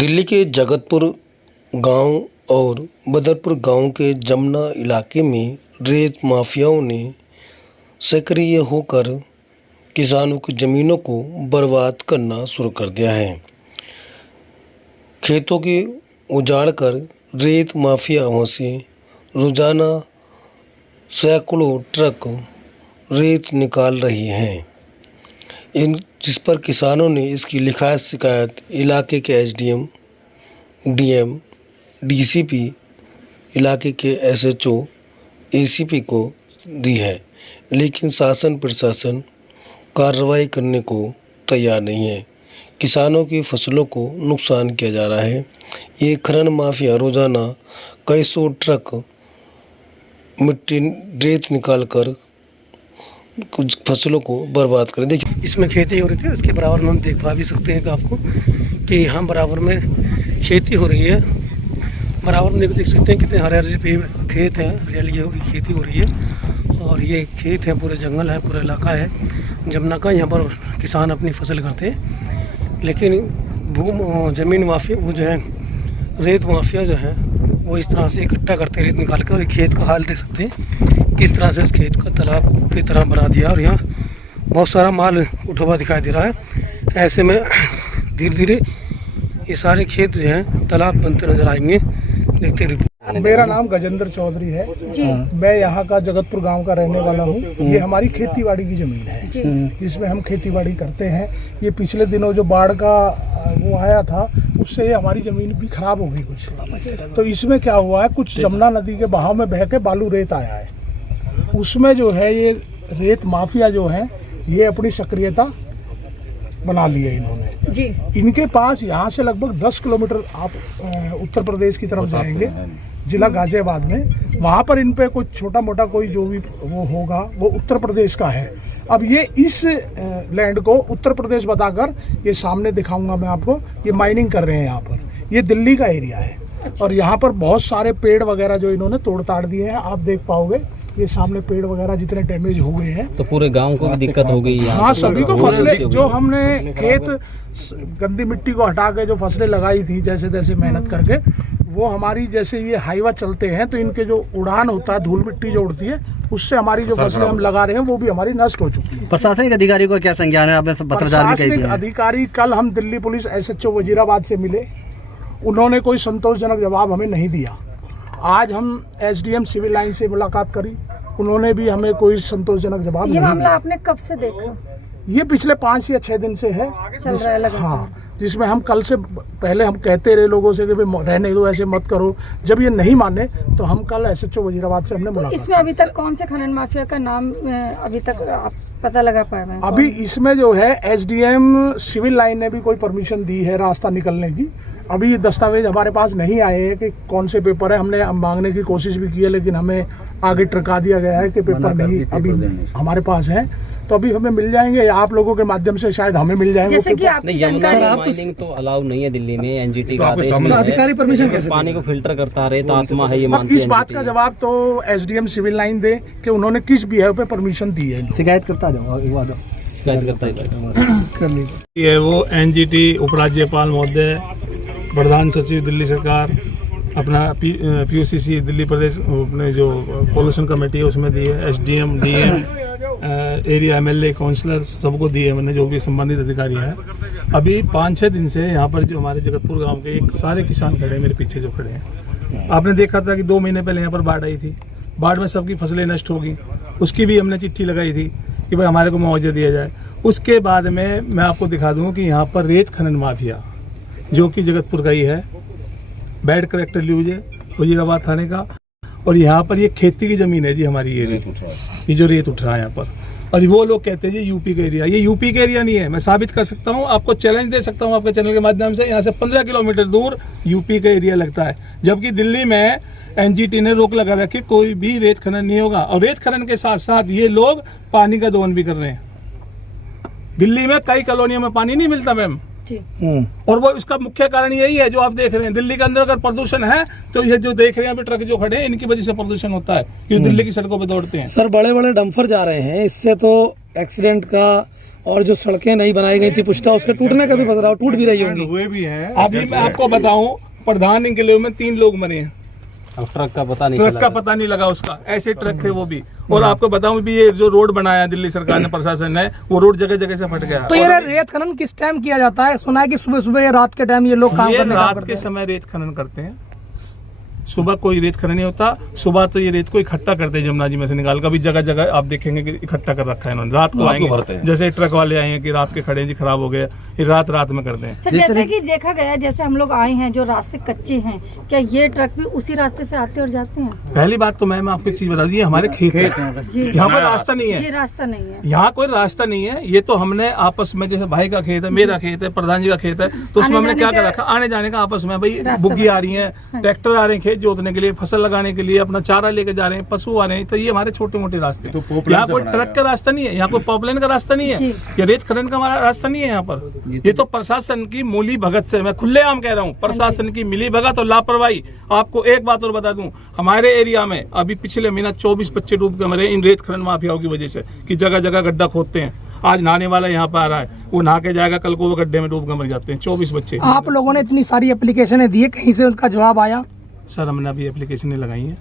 दिल्ली के जगतपुर गांव और बदरपुर गांव के जमुना इलाके में रेत माफियाओं ने सक्रिय होकर किसानों की ज़मीनों को बर्बाद करना शुरू कर दिया है। खेतों के उजाड़ कर रेत माफियाओं से रोजाना सैकड़ों ट्रक रेत निकाल रही हैं। जिस पर किसानों ने इसकी लिखायत शिकायत इलाके के एसडीएम, डीएम, डीसीपी, इलाके के एसएचओ, एसीपी को दी है, लेकिन शासन प्रशासन कार्रवाई करने को तैयार नहीं है। किसानों की फसलों को नुकसान किया जा रहा है। ये खनन माफिया रोजाना कई सौ ट्रक मिट्टी रेत निकाल कर कुछ फसलों को बर्बाद कर। देखिए, इसमें खेती हो रही थी, उसके बराबर में हम देख पा भी सकते हैं कि आपको कि यहाँ बराबर में खेती हो रही है। बराबर में देख सकते हैं कितने हरे हरे पेड़ खेत हैं, हरियाली की खेती हो रही है। और ये खेत है, पूरे जंगल है, पूरा इलाका है जमुना का। यहाँ पर किसान अपनी फसल करते हैं, लेकिन ज़मीन माफिया वो जो है रेत माफिया जो है वो इस तरह से इकट्ठा करते रेत निकाल कर। और खेत का हाल देख सकते हैं किस तरह से इस खेत का तालाब की तरह बना दिया। और यहाँ बहुत सारा माल उठा हुआ दिखाई दे रहा है। ऐसे में धीरे धीरे ये सारे खेत जो हैं तालाब बनते नजर आएंगे। देखते रहिए। मेरा नाम गजेंद्र चौधरी है जी। मैं यहाँ का जगतपुर गांव का रहने वाला हूँ। ये हमारी खेतीबाड़ी की ज़मीन है जिसमें हम खेतीबाड़ी करते हैं। ये पिछले दिनों जो बाढ़ का वो आया था उससे हमारी ज़मीन भी खराब हो गई कुछ। तो इसमें क्या हुआ है, कुछ जमुना नदी के बहाव में बह के बालू रेत आया है। उसमें जो है ये रेत माफिया जो है ये अपनी सक्रियता बना ली है इन्होंने जी। इनके पास यहाँ से लगभग 10 किलोमीटर आप उत्तर प्रदेश की तरफ जाएंगे, जिला गाजियाबाद में, वहाँ पर इन पे कुछ छोटा मोटा कोई जो भी वो होगा वो उत्तर प्रदेश का है। अब ये इस लैंड को उत्तर प्रदेश बताकर ये सामने दिखाऊंगा मैं आपको, ये माइनिंग कर रहे हैं यहाँ पर। ये दिल्ली का एरिया है। अच्छा। और यहाँ पर बहुत सारे पेड़ वगैरह जो इन्होंने तोड़ ताड़ दिए हैं, आप देख पाओगे ये सामने पेड़ वगैरह जितने डैमेज हो गए हैं। तो पूरे गांव को भी दिक्कत हो गई। हाँ, सभी को फसलें जो हमने खेत गंदी मिट्टी को हटा के जो फसलें लगाई थी जैसे तैसे मेहनत करके, वो हमारी जैसे ये हाईवा चलते हैं तो इनके जो उड़ान होता है, धूल मिट्टी जो उड़ती है, उससे हमारी जो फसलें हम लगा रहे हैं वो भी हमारी नष्ट हो चुकी है। प्रशासनिक अधिकारी को क्या संज्ञान है? आपने प्रशासनिक अधिकारी, कल हम दिल्ली पुलिस एसएचओ वजीराबाद से मिले, उन्होंने कोई संतोषजनक जवाब हमें नहीं दिया। आज हम एसडीएम सिविल लाइन से मुलाकात करी, उन्होंने भी हमें कोई संतोषजनक जवाब नहीं दिया। ये मामला आपने कब से देखा? ये पिछले 5 या 6 दिन से है चल रहा है। हाँ, जिसमें हम कल से पहले हम कहते रहे लोगों से कि भाई रहने दो, ऐसे मत करो। जब ये नहीं माने तो हम कल एसएचओ वजीराबाद से हमने मुलाकात। इसमें अभी तक कौन से खनन माफिया का नाम अभी तक आप पता लगा पाए हैं? अभी इसमें जो है एसडीएम सिविल लाइन ने भी कोई परमिशन दी है रास्ता निकलने की। अभी दस्तावेज हमारे पास नहीं आए हैं कि कौन से पेपर है। हमने मांगने की कोशिश भी की है, लेकिन हमें आगे ट्रका दिया गया है कि पेपर नहीं अभी हमारे पास है। तो अभी हमें मिल जाएंगे, या आप लोगों के माध्यम से शायद हमें मिल जाएंगे। जैसे कि माइनिंग तो अलाउ नहीं है दिल्ली में, एनजीटी का आदेश है। अधिकारी परमिशन कैसे पानी को फिल्टर करता रहे तो आत्मा है, ये मानती है। इस बात का जवाब तो एसडीएम सिविल लाइन दे कि उन्होंने किस बिहेव पे परमिशन दी है। शिकायत करता जाओ, शिकायत करता है। वो एनजीटी उपराज्यपाल महोदय, प्रधान सचिव दिल्ली सरकार, अपना पीयूसीसी दिल्ली प्रदेश अपने जो पॉल्यूशन कमेटी है उसमें दी है। SDM, DM, area MLA, councillor सबको दी है मैंने, जो भी संबंधित अधिकारी हैं। अभी 5-6 दिन से यहाँ पर जो हमारे जगतपुर गांव के एक सारे किसान खड़े हैं, मेरे पीछे जो खड़े हैं, आपने देखा था कि 2 महीने पहले यहाँ पर बाढ़ आई थी। बाढ़ में सबकी फसलें नष्ट हो गई, उसकी भी हमने चिट्ठी लगाई थी कि भाई हमारे को मुआवजा दिया जाए। उसके बाद में मैं आपको दिखा दूँ कि यहाँ पर रेत खनन माफिया जो कि जगतपुर का ही है, बैड करेक्टर ल्यूज है वजीराबाद थाने का, और यहाँ पर ये खेती की ज़मीन है जी हमारी। ये जो रेत उठ रहा है यहाँ पर, और वो लोग कहते हैं जी यूपी का एरिया। ये यूपी का एरिया नहीं है, मैं साबित कर सकता हूँ, आपको चैलेंज दे सकता हूँ आपके चैनल के माध्यम से। यहाँ से 15 किलोमीटर दूर यूपी का एरिया लगता है, जबकि दिल्ली में एनजीटी ने रोक लगा रखी, कोई भी रेत खनन नहीं होगा। और रेत खनन के साथ साथ ये लोग पानी का दोहन भी कर रहे हैं। दिल्ली में कई कॉलोनियों में पानी नहीं मिलता मैम, और वो इसका मुख्य कारण यही है जो आप देख रहे हैं। दिल्ली के अंदर अगर प्रदूषण है तो ये जो देख रहे हैं अभी ट्रक जो खड़े हैं, इनकी वजह से प्रदूषण होता है, क्योंकि दिल्ली की सड़कों पे दौड़ते हैं। सर, बड़े बड़े डंपर जा रहे हैं, इससे तो एक्सीडेंट का और जो सड़कें नहीं बनाई गई थी पुश्ता, उसके टूटने का भी खतरा और टूट भी रही होंगी। हुए भी हैं। अभी मैं आपको बताऊं, प्रधान के लिए में 3 लोग मरे हैं। अब ट्रक का पता नहीं ट्रक चला। का पता नहीं लगा उसका, ऐसे ट्रक थे वो भी। और आपको बताऊं भी, ये जो रोड बनाया दिल्ली सरकार ने, प्रशासन ने, वो रोड जगह जगह से फट गया। तो ये रेत खनन किस टाइम किया जाता है? सुना है कि सुबह सुबह या रात के टाइम ये लोग काम ये करने रात के समय रेत खनन करते हैं, सुबह कोई रेत खनन नहीं होता। सुबह तो ये रेत को इकट्ठा करते हैं जमुना जी में से निकाल, कभी जगह जगह आप देखेंगे कि इकट्ठा कर रखा है इन्होंने। रात को आएंगे, जैसे ट्रक वाले आए हैं कि रात के खड़े जी खराब हो गए, ये रात में करते हैं। सर जैसे कि देखा गया, जैसे हम लोग आए हैं जो रास्ते कच्चे हैं, क्या ये ट्रक भी उसी रास्ते से आते और जाते हैं? पहली बात तो मैं आपको एक चीज बता दी, ये हमारे खेत है, जी यहाँ पर रास्ता नहीं जी, है, रास्ता नहीं है। यहाँ कोई रास्ता नहीं है। ये तो हमने आपस में, जैसे भाई का खेत है, मेरा खेत है, प्रधान जी का खेत है, तो उसमें हमने क्या कर रखा, आने जाने का आपस में भाई, बुग्गी आ रही है, ट्रैक्टर आ रहे हैं खेत जोतने के लिए, फसल लगाने के लिए, अपना चारा लेके जा रहे हैं, पशु आ रहे हैं, तो ये हमारे छोटे मोटे रास्ते। तो यहाँ कोई ट्रक का रास्ता नहीं है, यहाँ कोई पॉपलाइन का रास्ता नहीं है, ये रेत खनन का हमारा रास्ता नहीं है यहाँ पर। ये तो प्रशासन की मिली भगत से, मैं खुलेआम कह रहा हूँ, प्रशासन की मिली भगत और लापरवाही। आपको एक बात और बता दूं, हमारे एरिया में अभी पिछले महीना 24 बच्चे डूब के मरे इन रेत खनन माफियाओं की वजह से, कि जगह जगह गड्ढा खोदते हैं। आज नहाने वाला यहाँ पे आ रहा है, वो नहा के जाएगा, कल को वो गड्ढे में डूब के मर जाते हैं 24 बच्चे। आप लोगों ने इतनी सारी एप्लीकेशनें दी है, कहीं से उनका जवाब आया? सर हमने अभी एप्लीकेशनें लगाई हैं,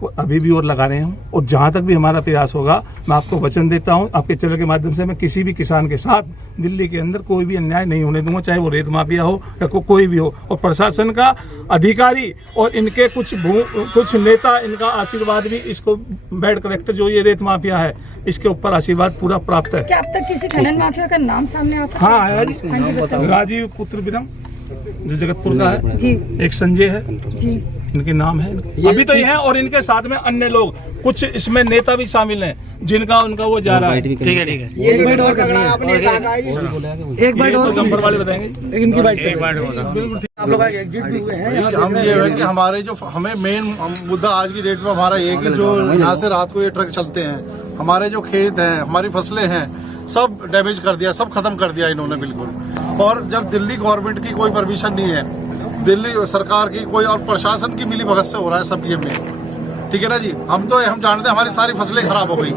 वो अभी भी और लगा रहे हैं, और जहाँ तक भी हमारा प्रयास होगा, मैं आपको वचन देता हूँ, आपके चैनल के माध्यम से, मैं किसी भी किसान के साथ दिल्ली के अंदर कोई भी अन्याय नहीं होने दूंगा, चाहे वो रेत माफिया हो या कोई भी हो। और प्रशासन का अधिकारी और इनके कुछ नेता, इनका आशीर्वाद भी, इसको बेड कलेक्टर जो ये रेत माफिया है, इसके ऊपर आशीर्वाद पूरा प्राप्त है। क्या अब तक किसी खनन माफिया का नाम सामने आ सकता है? हाँ आया जी, राजीव पुत्र विरम जो जगतपुर का है जी, एक संजय है जी, इनके नाम है, अभी तो ये हैं, और इनके साथ में अन्य लोग, कुछ इसमें नेता भी शामिल हैं, जिनका उनका वो जा रहा है। ठीक है एक बाइट और करनी है, एक बाइट और नंबर वाले बताएंगे, इनकी बाइट बिल्कुल। आप लोग एग्जिट भी हुए हैं। हम ये है कि हमारे जो हमें मेन मुद्दा आज की डेट में हमारा ये है कि जो यहाँ से रात को ये ट्रक चलते हैं, हमारे जो खेत हैं, हमारी फसलें हैं, सब डैमेज कर दिया, सब खत्म कर दिया इन्होंने बिल्कुल। और जब दिल्ली गवर्नमेंट की कोई परमिशन नहीं है, दिल्ली सरकार की कोई, और प्रशासन की मिली भगत से हो रहा है सब ये में, ठीक है ना जी। हम जानते हैं हमारी सारी फसलें खराब हो गई,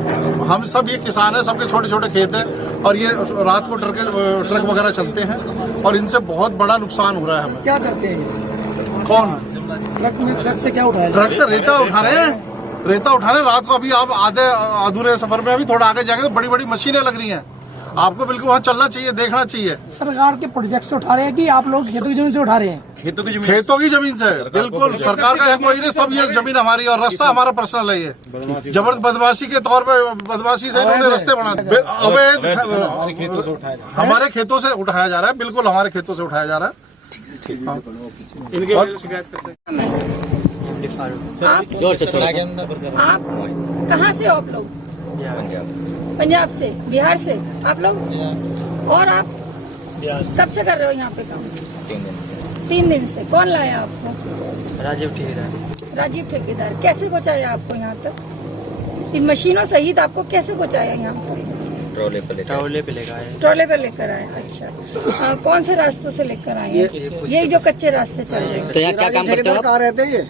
हम सब ये किसान हैं, सबके छोटे छोटे खेत हैं, और ये रात को ट्रक वगैरह चलते हैं, और इनसे बहुत बड़ा नुकसान हो रहा है हमें। क्या करते हैं? कौन ट्रक से क्या उठाया? ट्रक से रेता उठा रहे हैं, रेता उठा रहे हैं रात को। अभी आप आधे अधूरे सफर में, अभी थोड़ा आगे जाएंगे तो बड़ी बड़ी मशीनें लग रही हैं, आपको बिल्कुल वहाँ चलना चाहिए, देखना चाहिए। सरकार के प्रोजेक्ट से उठा रहे हैं कि आप लोग खेतों की जमीन से उठा रहे हैं? खेतों की जमीन से, बिल्कुल। सरकार का कोई नहीं, सब ये जमीन हमारी, और रास्ता हमारा पर्सनल है। ये जबरदस्त बदमाशी के तौर पे, बदमाशी से इन्होंने रास्ते बना दिए। अवैध हमारे खेतों से उठाया जा रहा है, बिल्कुल हमारे खेतों से उठाया जा रहा है। आप कहाँ से हो आप लोग? पंजाब से, बिहार से आप लोग? और आप कब से कर रहे हो यहाँ पे काम? 3 दिन से। कौन लाया आपको? राजीव ठेकेदार। राजीव ठेकेदार। कैसे पहुँचाया आपको यहाँ तक? इन मशीनों सहित आपको कैसे पहुँचाया यहाँ पर? ट्रॉले पे लेकर आए। ट्रॉले पर लेकर आए, अच्छा। कौन से रास्तों से लेकर आए हैं? यही जो कच्चे रास्ते चल रहे हैं। तो यहाँ क्या काम करते हो? कहाँ रहते हैं ये?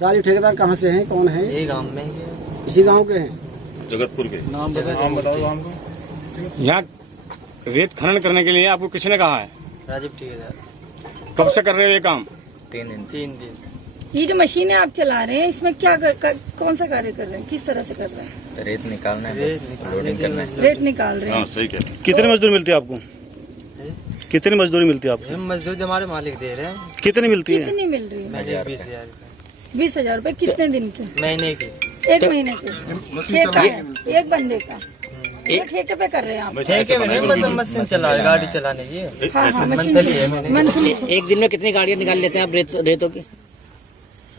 राजीव ठेकेदार कहाँ से हैं, कौन है? यही गाँव में। इसी गाँव के हैं? जगतपुर के। नाम बताओ। यहाँ रेत खनन करने के लिए आपको किसने कहा है? राजीव ठेकेदार। कब से कर रहे हो ये काम? 3 दिन। ये जो मशीनें आप चला रहे हैं, इसमें क्या कौन सा कार्य कर रहे हैं, किस तरह से कर रहे हैं? रेत निकालना है, लोडिंग करना है। रेत निकाल रहे हैं। सही कह रहे हैं। कितनी मजदूरी मिलती है आपको? कितनी मजदूरी मिलती है आपको? मजदूरी हमारे मालिक दे रहे हैं। कितनी मिलती है? कितनी मिल रही है? 20,000। 20,000 रूपए। कितने दिन के? महीने की। 1 महीने के। ठेका है एक बंदे का? ठेके पे कर रहे हैं आप? ठेके में नहीं, मतलब मशीन चला है, गाड़ी चलाने की। हाँ, मंथली है। मंथली। एक दिन में कितनी गाड़ियाँ निकाल लेते हैं आप रेतों की?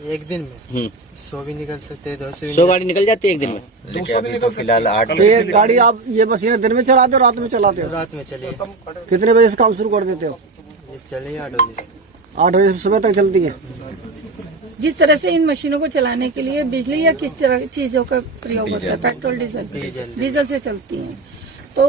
एक दिन में 100 भी निकल सकते हैं, 200 भी। 100 गाड़ी निकल जाती है एक दिन में? 200 भी निकल। फिलहाल 8 ये गाड़ी आप ये मशीन दिन में चलाते हो, रात में चलाते हो? रात में चलिए। कितने बजे से काम शुरू कर देते हो? ये चले 8 बजे से। 8 बजे सुबह तक चलती है। जिस तरह से इन मशीनों को चलाने के लिए बिजली या किस तरह की चीजों का प्रयोग होता है? पेट्रोल, डीजल से चलती हैं। तो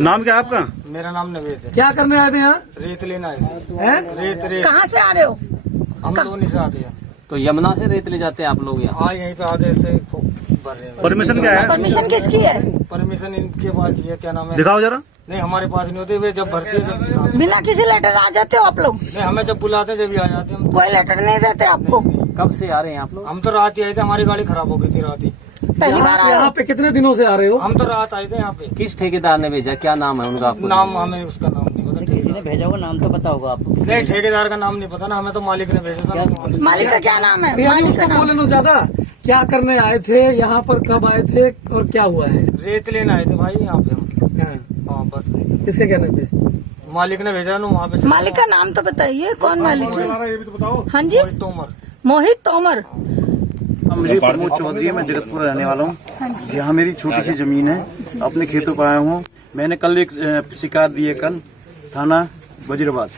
नाम क्या है आपका? मेरा नाम नवेद है। क्या करने आए थे यहाँ? रेत लेना है। हैं? रेत कहाँ से आ रहे हो? हम दोनों से आते हैं। तो यमुना से रेत ले जाते हैं आप लोग यहाँ? हाँ, यहीं पे आगे से भर रहे हैं। परमिशन क्या है? परमिशन किसकी है? परमिशन इनके पास ये क्या नाम है? दिखाओ जरा। नहीं, हमारे पास नहीं होते, वे जब भरते हैं जब दिखाते बिना किसी लेटर आ जाते हो आप लोग? हैं। नहीं, हमें जब बुलाते हैं जब ही आ जाते हैं हम। कोई लेटर नहीं देते आपको? कब से आ रहे हैं आप लोग? हम तो रात ही आए थे, हमारी गाड़ी खराब हो गई थी रात ही। पहली बार आए हो? पे कितने दिनों से आ रहे हो? हम तो रात आए थे यहाँ पे। किस ठेकेदार ने भेजा, क्या नाम है उनका? आपको नाम हमें उसका नाम नहीं पता। किसी ने भेजा होगा, नाम तो पता होगा आपको? नहीं, ठेकेदार का नाम नहीं पता ना, हमें तो मालिक ने भेजा था। मालिक का क्या नाम है? मालिक का नाम? बोले ज्यादा क्या करने आए थे यहाँ पर, कब आए थे और क्या हुआ है? रेत लेने आए थे भाई यहाँ पे हम। हाँ, बस किसके कहने पे? मालिक ने भेजा ना वहाँ पे। मालिक का नाम तो बताइए, कौन मालिक है? ये भी तो बताओ। हाँ जी, तोमर। मोहित तोमर। मुझे प्रमोद चौधरी है, मैं जगतपुर रहने वाला हूँ। यहाँ मेरी छोटी सी जमीन है, अपने खेतों पर आया हूँ। मैंने कल एक शिकायत दी है, कल थाना वजीराबाद,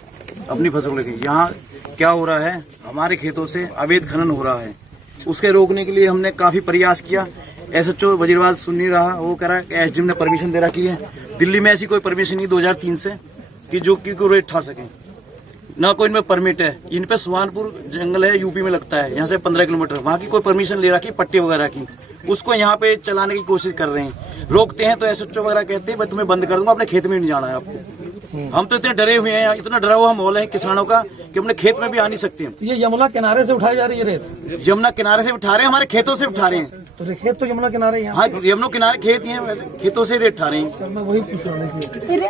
अपनी फसल लेके। यहाँ क्या हो रहा है, हमारे खेतों से अवैध खनन हो रहा है। उसके रोकने के लिए हमने काफी प्रयास किया। SHO वजीराबाद सुन नहीं रहा, वो कह रहा है SDM ने परमिशन दे रखी है। दिल्ली में ऐसी कोई परमिशन नहीं 2003 से कि जो कि रेट ठा सके, ना कोई इनमें परमिट है। इन पे सुहानपुर जंगल है, यूपी में लगता है, यहाँ से 15 किलोमीटर। वहाँ की कोई परमिशन ले रखी पट्टी वगैरह की, उसको यहाँ पे चलाने की कोशिश कर रहे हैं। रोकते हैं तो SHO वगैरह कहते हैं मैं तुम्हें बंद कर दूंगा, अपने खेत में नहीं जाना है आपको। हम तो इतने डरे हुए हैं, इतना डरा हुआ माहौल है किसानों का कि अपने खेत में भी आ नहीं सकते हैं। ये यमुना किनारे से उठाई जा रही है रेत? यमुना किनारे से उठा रहे हैं, हमारे खेतों से उठा रहे हैं। तो खेत तो यमुना किनारे यहाँ। हाँ, यमुना किनारे खेत ही हैं, वैसे खेतों से रेत उठा रहे हैं। मैं वही पूछ रहा हूँ।